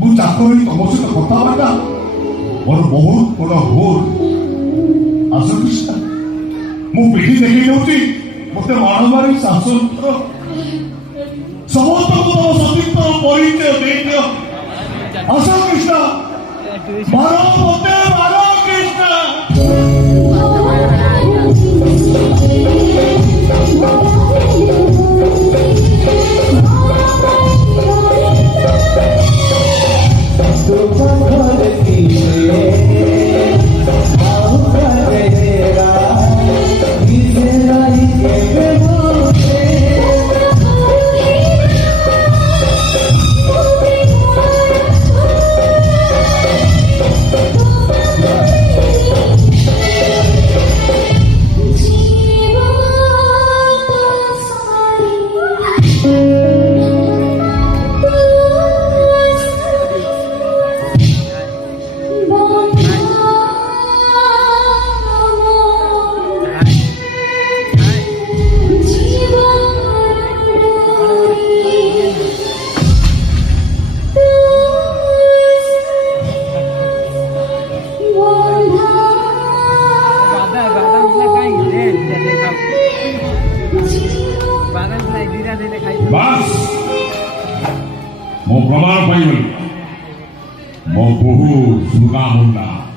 ମୁଁ ଚାକରି ତମ ସହିତ କଥାବାର୍ତ୍ତା ମୋର ବହୁତ ବଡ଼ ଭୁଲ। ଆସ କୃଷ୍ଣ, ମୁଁ ପିଠି ଦେଖି ଯାଉଛି, ମତେ ମାଣମାରୀ ଶାସନ କର, ସମସ୍ତଙ୍କୁ ତମ ସତୀତ୍ୱ ପରିଚୟ ଦେଇଦିଅ। ଆସ କୃଷ୍ଣ, ମାର ମତେ ମାର କୃଷ୍ଣ। बास मो प्रमाण पाइबल मो बहु सुगा मुंडा